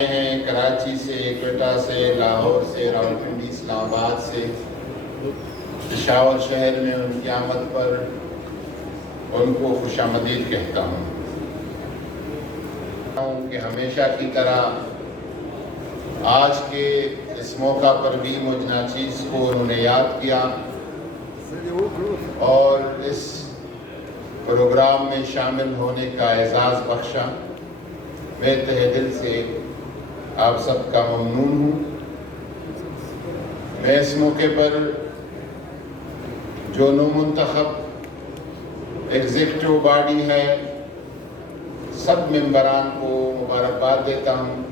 ہیں کراچی سے، کوئٹہ سے، لاہور سے، راولپنڈی، اسلام آباد سے، پشاور شہر میں ان کی آمد پر ان کو خوش آمدید کہتا ہوں کہ ہمیشہ کی طرح آج کے اس موقع پر بھی مجھ ناچیز کو انہوں نے یاد کیا اور اس پروگرام میں شامل ہونے کا اعزاز بخشا۔ میں تہہ دل سے آپ سب کا ممنون ہوں۔ میں اس موقع پر جو نومنتخب ایگزیکٹو باڈی ہے سب ممبران کو مبارکباد دیتا ہوں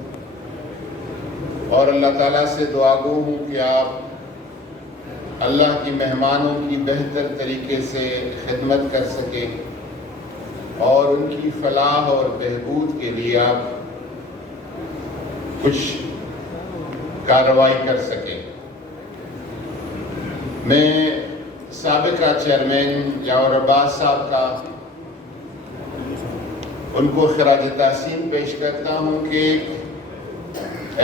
اور اللہ تعالیٰ سے دعا گو ہوں کہ آپ اللہ کی مہمانوں کی بہتر طریقے سے خدمت کر سکیں اور ان کی فلاح اور بہبود کے لیے آپ کچھ کارروائی کر سکیں۔ میں سابقہ چیئرمین یاور عباس صاحب کا ان کو خراج تحسین پیش کرتا ہوں کہ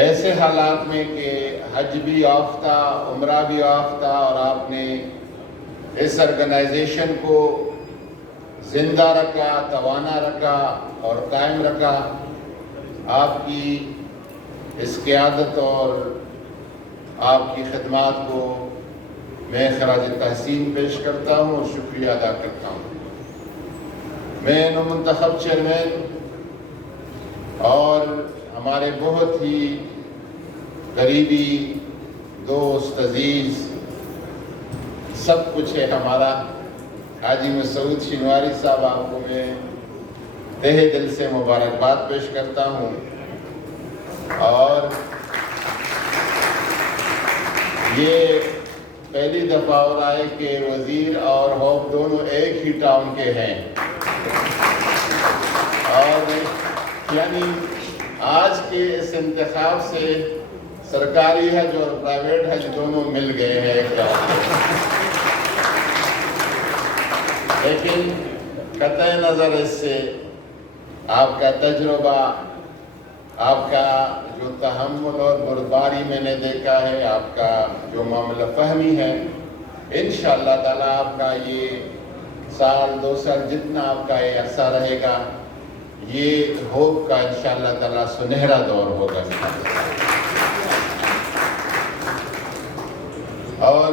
ایسے حالات میں کہ حج بھی آفتہ، عمرہ بھی آفتہ اور آپ نے اس آرگنائزیشن کو زندہ رکھا، توانا رکھا اور قائم رکھا۔ آپ کی اس قیادت اور آپ کی خدمات کو میں خراج تحسین پیش کرتا ہوں اور شکریہ ادا کرتا ہوں۔ میں نومنتخب چیئرمین اور ہمارے بہت ہی قریبی دوست عزیز سب کچھ ہے ہمارا حاجی مسعود شنواری صاحب، آپ کو میں تہہ دل سے مبارکباد پیش کرتا ہوں اور یہ پہلی دفعہ ہو رہا ہے کہ وزیر اور ہوپ دونوں ایک ہی ٹاؤن کے ہیں اور یعنی آج کے اس انتخاب سے سرکاری حج اور پرائیویٹ حج دونوں مل گئے ہیں ایک ٹاؤن۔ لیکن قطع نظر اس سے آپ کا تجربہ، آپ کا جو تحمل اور بردباری میں نے دیکھا ہے، آپ کا جو معاملہ فہمی ہے، انشاءاللہ تعالیٰ آپ کا یہ سال 2 سال جتنا آپ کا یہ عرصہ رہے گا، یہ ہوپ کا انشاءاللہ تعالیٰ سنہرا دور ہوگا۔ اور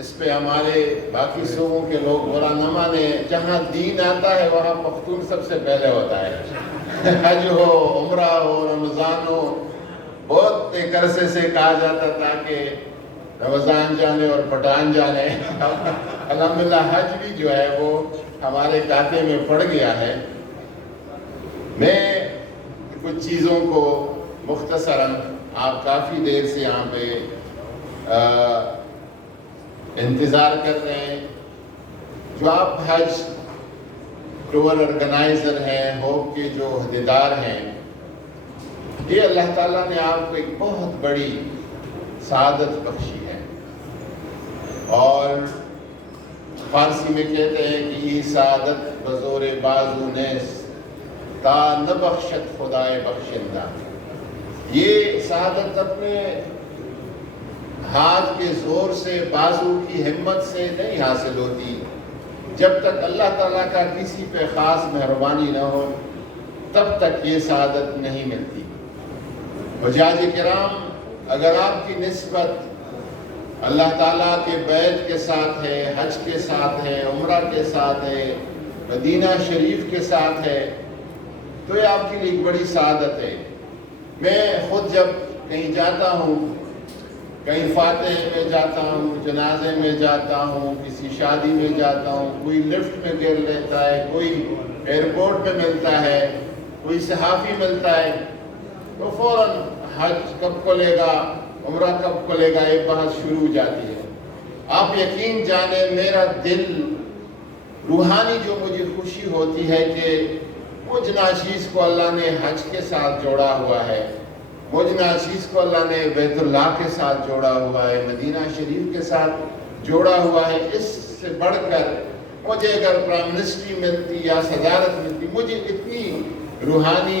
اس پہ ہمارے باقی صوبوں کے لوگ برا نہ مانے، جہاں دین آتا ہے وہاں پختون سب سے پہلے ہوتا ہے۔ حج ہو، عمرہ ہو، رمضان ہو، بہت ایک عرصے سے کہا جاتا تھا کہ رمضان جانے اور پٹھان جانے۔ الحمدللہ حج بھی جو ہے وہ ہمارے کھاتے میں پڑ گیا ہے۔ میں کچھ چیزوں کو مختصراً، آپ کافی دیر سے یہاں پہ انتظار کر رہے ہیں، جو آپ حج ٹور آرگنائزر ہیں، ہوپ کے جو عہدیدار ہیں، یہ اللہ تعالیٰ نے آپ کو ایک بہت بڑی سعادت بخشی ہے اور فارسی میں کہتے ہیں کہ یہ سعادت بزور بازو نیست تا نہ بخشت خدائے بخشندہ۔ یہ سعادت اپنے ہاتھ کے زور سے، بازو کی ہمت سے نہیں حاصل ہوتی، جب تک اللہ تعالیٰ کا کسی پہ خاص مہربانی نہ ہو تب تک یہ سعادت نہیں ملتی۔ حجاج کرام، اگر آپ کی نسبت اللہ تعالیٰ کے بیت کے ساتھ ہے، حج کے ساتھ ہے، عمرہ کے ساتھ ہے، مدینہ شریف کے ساتھ ہے، تو یہ آپ کے لیے ایک بڑی سعادت ہے۔ میں خود جب کہیں جاتا ہوں، کہیں فاتح میں جاتا ہوں، جنازے میں جاتا ہوں، کسی شادی میں جاتا ہوں، کوئی لفٹ میں گر لیتا ہے، کوئی ایئرپورٹ پہ ملتا ہے، کوئی صحافی ملتا ہے، تو فوراً حج کب کھلے گا، عمرہ کب کھلے گا، یہ بحث شروع ہو جاتی ہے۔ آپ یقین جانیں میرا دل روحانی جو مجھے خوشی ہوتی ہے کہ مجھ ناچیز کو اللہ نے حج کے ساتھ جوڑا ہوا ہے، مجھ ناچیز کو اللہ نے بیت اللہ کے ساتھ جوڑا ہوا ہے، مدینہ شریف کے ساتھ جوڑا ہوا ہے۔ اس سے بڑھ کر مجھے اگر پرائم منسٹری ملتی یا صدارت ملتی، مجھے اتنی روحانی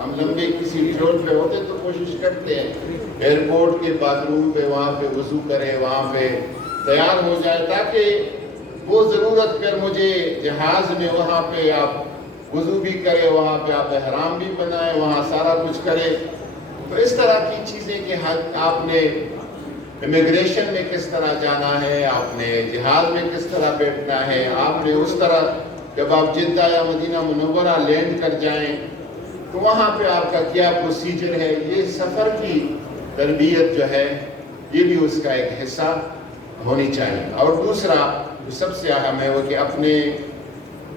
ہم لمبے کسی ٹور پہ ہوتے تو کوشش کرتے ہیں ایئرپورٹ کے باتھ روم پہ وہاں پہ وضو کرے، وہاں پہ تیار ہو جائے، تاکہ وہ ضرورت پر مجھے جہاز میں وہاں پہ آپ وضو بھی کرے، وہاں پہ آپ احرام بھی بنائے، وہاں سارا کچھ کرے۔ تو اس طرح کی چیزیں کہ آپ نے امیگریشن میں کس طرح جانا ہے، آپ نے جہاز میں کس طرح بیٹھنا ہے، آپ نے اس طرح جب آپ جدہ یا مدینہ منورہ لینڈ کر جائیں تو وہاں پہ آپ کا کیا پروسیجر ہے، یہ سفر کی تربیت جو ہے یہ بھی اس کا ایک حصہ ہونی چاہیے۔ اور دوسرا جو سب سے اہم ہے وہ کہ اپنے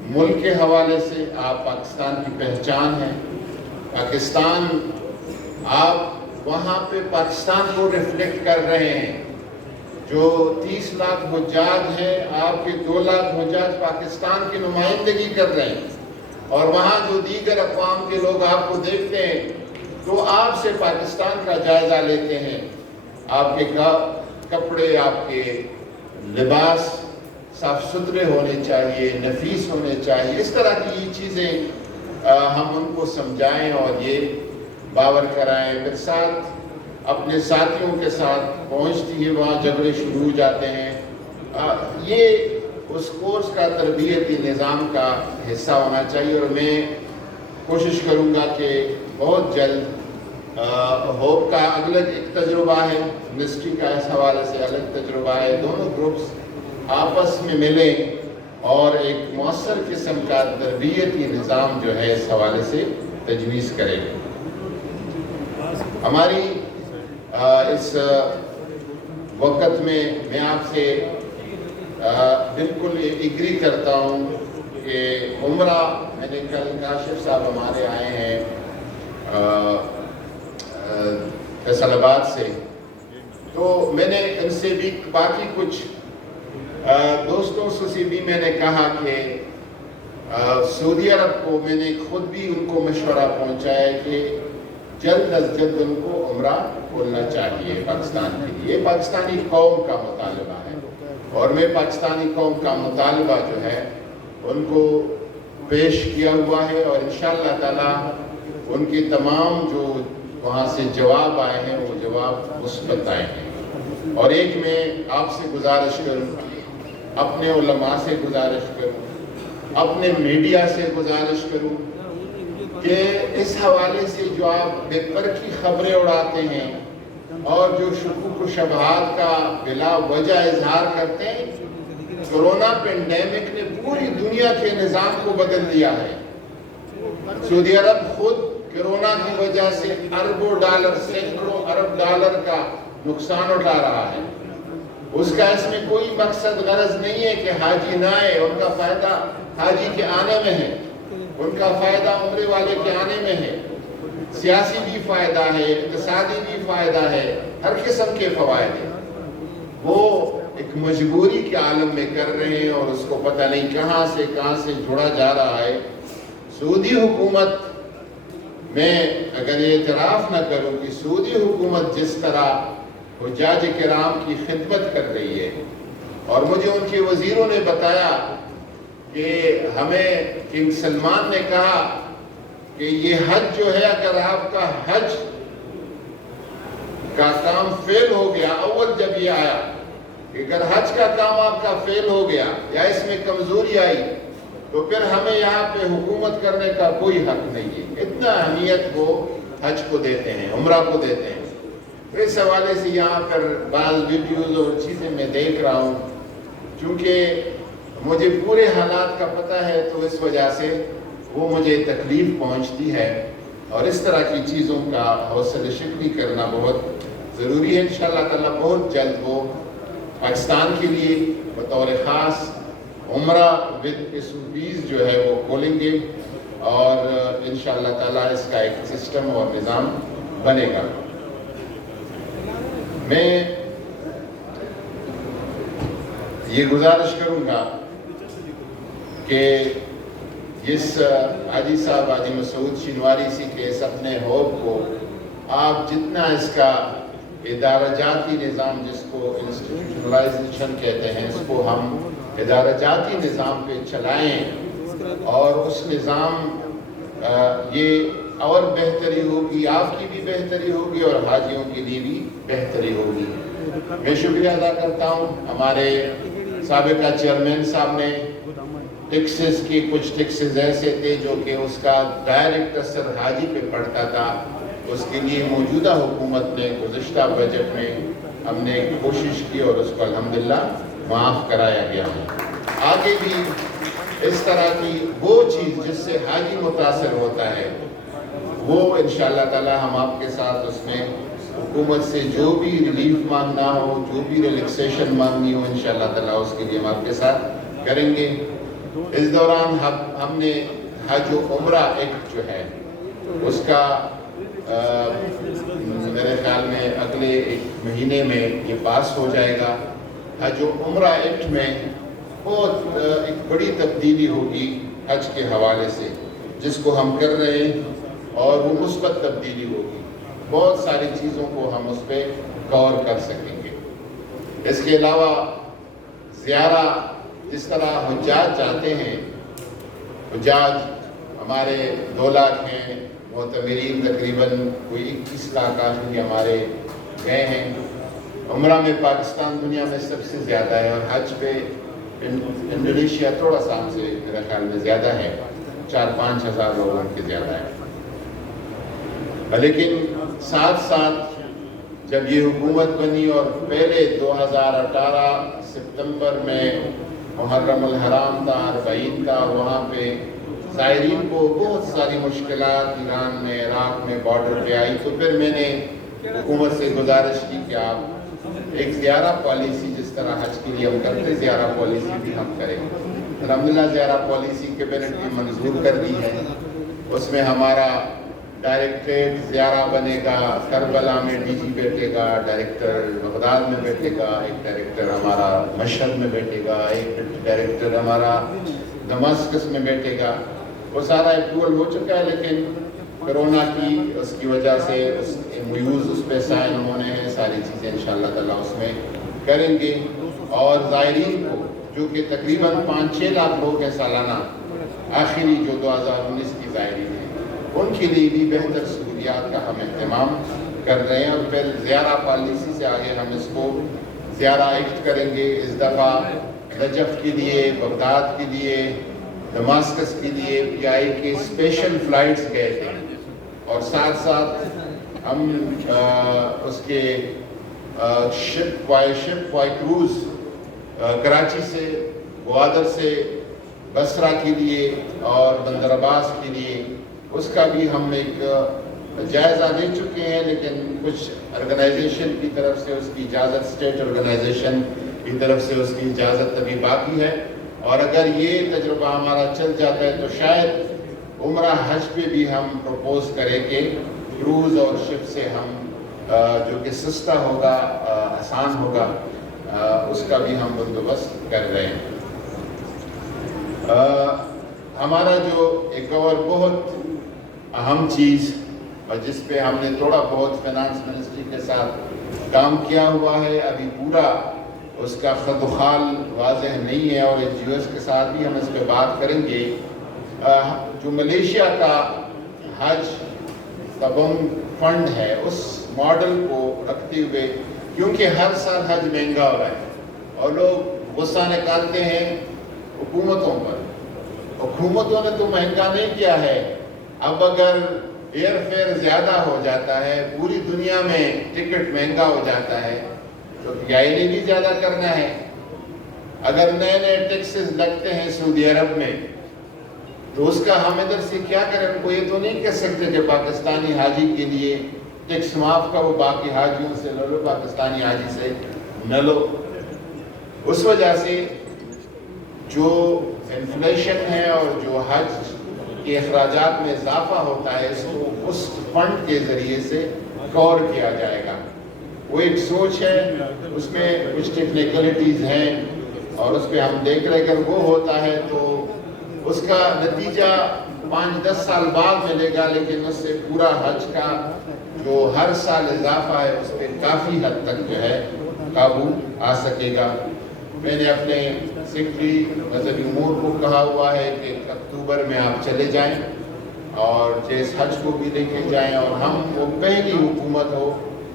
ملک کے حوالے سے آپ پاکستان کی پہچان ہے، پاکستان آپ وہاں پہ پاکستان کو ریفلیکٹ کر رہے ہیں۔ جو 30 لاکھ حجاج ہیں، آپ کے 2 لاکھ حجاج پاکستان کی نمائندگی کر رہے ہیں، اور وہاں جو دیگر اقوام کے لوگ آپ کو دیکھتے ہیں تو آپ سے پاکستان کا جائزہ لیتے ہیں۔ آپ کے کپڑے، آپ کے لباس صاف ستھرے ہونے چاہیے، نفیس ہونے چاہیے۔ اس طرح کی یہ چیزیں ہم ان کو سمجھائیں اور یہ باور کرائیں۔ پھر ساتھ اپنے ساتھیوں کے ساتھ پہنچتی ہے وہاں جھگڑے شروع ہو جاتے ہیں۔ یہ اس کورس کا تربیتی نظام کا حصہ ہونا چاہیے، اور میں کوشش کروں گا کہ بہت جلد ہوپ کا الگ ایک تجربہ ہے، منسٹری کا اس حوالے سے الگ تجربہ ہے، دونوں گروپس آپس میں ملیں اور ایک مؤثر قسم کا تربیتی نظام جو ہے اس حوالے سے تجویز کریں۔ ہماری اس وقت میں آپ سے بالکل ایگری کرتا ہوں کہ عمرہ، میں نے کل کاشف صاحب ہمارے آئے ہیں فیصل آباد سے، تو میں نے ان سے بھی باقی کچھ دوستوں سے بھی میں نے کہا کہ سعودی عرب کو میں نے خود بھی ان کو مشورہ پہنچایا کہ جلد از جلد ان کو عمرہ کھولنا چاہیے پاکستان کے لیے۔ یہ پاکستانی قوم کا مطالبہ ہے، اور میں پاکستانی قوم کا مطالبہ جو ہے ان کو پیش کیا ہوا ہے، اور انشاءاللہ تعالی ان کے تمام جو وہاں سے جواب آئے ہیں وہ جواب مثبت آئے ہیں۔ اور ایک میں آپ سے گزارش کروں، اپنے علماء سے گزارش کروں، اپنے میڈیا سے گزارش کروں کہ اس حوالے سے جو آپ بے پر کی خبریں اڑاتے ہیں اور جو شکوک و شبہات کا بلا وجہ اظہار کرتے ہیں، کورونا پینڈیمک نے پوری دنیا کے نظام کو بدل دیا ہے۔ سعودی عرب خود کورونا کی وجہ سے اربوں ڈالر، سینکڑوں ارب ڈالر کا نقصان اٹھا رہا ہے۔ اس کا اس میں کوئی مقصد غرض نہیں ہے کہ حاجی نہ آئے، ان کا فائدہ حاجی کے آنے میں ہے، ان کا فائدہ عمرے والے کے آنے میں ہے، سیاسی بھی فائدہ ہے، اقتصادی بھی فائدہ ہے، ہر قسم کے فوائد ہیں۔ وہ ایک مجبوری کے عالم میں کر رہے ہیں، اور اس کو پتہ نہیں کہاں سے جڑا جا رہا ہے۔ سعودی حکومت میں اگر یہ اعتراف نہ کروں کہ سعودی حکومت جس طرح حجاج کرام کی خدمت کر رہی ہے، اور مجھے ان کے وزیروں نے بتایا کہ ہمیں کنگ سلمان نے کہا کہ یہ حج جو ہے، اگر آپ کا حج کا کام فیل ہو گیا، اول جب یہ آیا کہ اگر حج کا کام آپ کا فیل ہو گیا یا اس میں کمزوری آئی تو پھر ہمیں یہاں پہ حکومت کرنے کا کوئی حق نہیں ہے۔ اتنا اہمیت وہ حج کو دیتے ہیں، عمرہ کو دیتے ہیں۔ اس حوالے سے یہاں پر بعض ویڈیوز اور چیزیں میں دیکھ رہا ہوں، چونکہ مجھے پورے حالات کا پتہ ہے تو اس وجہ سے وہ مجھے تکلیف پہنچتی ہے، اور اس طرح کی چیزوں کا حوصلہ شکنی کرنا بہت ضروری ہے۔ انشاءاللہ تعالیٰ بہت جلد وہ پاکستان کے لیے بطور خاص عمرہ ود SOPs جو ہے وہ کھولیں گے، اور انشاءاللہ تعالیٰ اس کا ایک سسٹم اور نظام بنے گا۔ میں یہ گزارش کروں گا کہ جس حاجی صاحب حاجی مسعود شنواری سی کے اس اپنے ہوپ کو آپ جتنا اس کا ادارہ جاتی نظام، جس کو انسٹیٹیوشنلائزیشن کہتے ہیں، اس کو ہم ادارہ جاتی نظام پہ چلائیں، اور اس نظام یہ اور بہتری ہوگی، آپ کی بھی بہتری ہوگی اور حاجیوں کے لیے بھی بہتری ہوگی۔ میں شکریہ ادا کرتا ہوں ہمارے سابقہ چیئرمین صاحب نے، ٹیکسز کی کچھ ٹیکسز ایسے تھے جو کہ اس کا ڈائریکٹ اثر حاجی پہ پڑتا تھا، اس کے لیے موجودہ حکومت نے گزشتہ بجٹ میں ہم نے کوشش کی اور اس کو الحمدللہ معاف کرایا گیا ہے۔ آگے بھی اس طرح کی وہ چیز جس سے حاجی متاثر ہوتا ہے وہ انشاءاللہ تعالی ہم آپ کے ساتھ اس میں حکومت سے جو بھی ریلیف مانگنا ہو، جو بھی ریلیکسیشن مانگنی ہو، انشاءاللہ تعالی اس کے لیے ہم آپ کے ساتھ کریں گے۔ اس دوران ہم نے حج و عمرہ ایکٹ جو ہے اس کا میرے خیال میں اگلے ایک مہینے میں یہ پاس ہو جائے گا۔ حج و عمرہ ایکٹ میں بہت ایک بڑی تبدیلی ہوگی حج کے حوالے سے، جس کو ہم کر رہے ہیں، اور وہ مثبت تبدیلی ہوگی، بہت ساری چیزوں کو ہم اس پہ غور کر سکیں گے۔ اس کے علاوہ زیارہ جس طرح حجاج جاتے ہیں، حجاج ہمارے 2 لاکھ ہیں، معتمرین تقریباً کوئی 21 لاکھ آدمی ہمارے گئے ہیں۔ عمرہ میں پاکستان دنیا میں سب سے زیادہ ہے، اور حج پہ انڈونیشیا تھوڑا سا ہم سے میرے خیال میں زیادہ ہے، 4-5 ہزار لوگوں کے زیادہ ہے۔ لیکن ساتھ ساتھ جب یہ حکومت بنی اور پہلے 2018 ستمبر میں محرم الحرام تھا، 40 تھا، وہاں پہ زائرین کو بہت ساری مشکلات ایران میں، عراق میں بارڈر پہ آئی، تو پھر میں نے حکومت سے گزارش کی کہ آپ ایک زیارہ پالیسی جس طرح حج کے لیے ہم کرتے زیارہ پالیسی بھی ہم کریں۔ الحمدللہ زیارہ پالیسی کیبنٹ نے منظور کر دی ہے، اس میں ہمارا ڈائریکٹریٹ زیارہ بنے گا، کربلا میں ڈی جی بیٹھے گا، ڈائریکٹر بغداد میں بیٹھے گا، ایک ڈائریکٹر ہمارا مشہد میں بیٹھے گا، ایک ڈائریکٹر ہمارا دماسکس میں بیٹھے گا۔ وہ سارا اپروول ہو چکا ہے، لیکن کرونا کی اس کی وجہ سے میوز اس پہ سائن ہونے ہیں، ساری چیزیں انشاءاللہ تعالیٰ اس میں کریں گے۔ اور زائرین کو جو کہ تقریباً 5-6 لاکھ لوگ ہیں سالانہ، آخری جو 2019 کی زائرین ہیں، ان کے لیے بھی بہتر سہولیات کا ہم اہتمام کر رہے ہیں۔ اور پھر زیارہ پالیسی سے آگے ہم اس کو زیارہ ایکٹ کریں گے۔ اس دفعہ نجف کے لیے، بغداد کے لیے، دماسکس کے لیے PI کے اسپیشل فلائٹس گئے تھے، اور ساتھ ساتھ ہم اس کے شپ وائی کروز کراچی سے، گوادر سے بصرہ کے لیے اور بندر عباس کے لیے، اس کا بھی ہم ایک جائزہ لے چکے ہیں، لیکن کچھ آرگنائزیشن کی طرف سے اس کی اجازت، اسٹیٹ آرگنائزیشن کی طرف سے اس کی اجازت ابھی باقی ہے، اور اگر یہ تجربہ ہمارا چل جاتا ہے تو شاید عمرہ حج پہ بھی ہم پروپوز کریں کہ کروز اور شپ سے ہم جو کہ سستا ہوگا، آسان ہوگا، اس کا بھی ہم بندوبست کر رہے ہیں۔ ہمارا جو ایک اور بہت اہم چیز، اور جس پہ ہم نے تھوڑا بہت فائنانس منسٹری کے ساتھ کام کیا ہوا ہے، ابھی پورا اس کا خط و خال واضح نہیں ہے، اور NGOs کے ساتھ بھی ہم اس پہ بات کریں گے۔ جو ملیشیا کا حج تبم فنڈ ہے، اس ماڈل کو رکھتے ہوئے، کیونکہ ہر سال حج مہنگا ہو رہا ہے اور لوگ غصہ نکالتے ہیں حکومتوں پر، حکومتوں نے تو مہنگا نہیں کیا ہے، اب اگر ایئر فیئر زیادہ ہو جاتا ہے، پوری دنیا میں ٹکٹ مہنگا ہو جاتا ہے، تو PI نے بھی زیادہ کرنا ہے۔ اگر نئے نئے ٹیکسز لگتے ہیں سعودی عرب میں، تو اس کا ہم ادھر سے کیا کریں؟ ان کو یہ تو نہیں کہہ سکتے کہ پاکستانی حاجی کے لیے ٹیکس معاف کرو، باقی حاجیوں سے نہ لو، پاکستانی حاجی سے نہ لو۔ اس وجہ سے جو انفلیشن ہے اور جو حج کے اخراجات میں اضافہ ہوتا ہے، اس کو اس فنڈ کے ذریعے سے کور کیا جائے گا۔ وہ ایک سوچ ہے، اس میں کچھ ٹیکنیکلٹیز ہیں، اور اس پہ ہم دیکھ رہے ہیں کہ وہ ہوتا ہے تو اس کا نتیجہ 5-10 سال بعد ملے گا، لیکن اس سے پورا حج کا جو ہر سال اضافہ ہے اس پہ کافی حد تک جو ہے قابو آ سکے گا۔ میں نے اپنے سیکرٹری مذہبی امور کو کہا ہوا ہے کہ اکتوبر میں آپ چلے جائیں اور جس حج کو بھی لے کے جائیں، اور ہم وہ پہلی حکومت ہو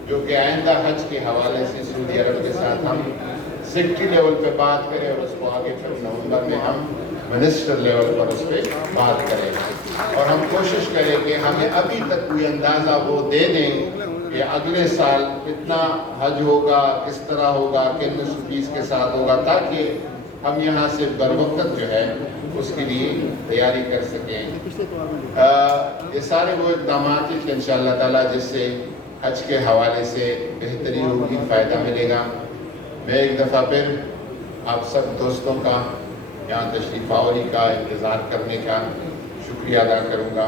جو کہ آئندہ حج کے حوالے سے سعودی عرب کے ساتھ ہم سیکٹری لیول پہ بات کریں، اور اس کو آگے پھر نومبر میں ہم منسٹر لیول پر اس پہ بات کریں، اور ہم کوشش کریں کہ ہمیں ابھی تک کوئی اندازہ وہ دے دیں کہ اگلے سال کتنا حج ہوگا، کس طرح ہوگا، کن فیس کے ساتھ ہوگا، تاکہ ہم یہاں سے بروقت جو ہے اس کے لیے تیاری کر سکیں۔ یہ سارے وہ اقدامات ہیں کہ انشاءاللہ تعالیٰ جس سے حج کے حوالے سے بہتری ہوگی، فائدہ ملے گا۔ میں ایک دفعہ پھر آپ سب دوستوں کا یہاں تشریف آوری کا، انتظار کرنے کا شکریہ ادا کروں گا۔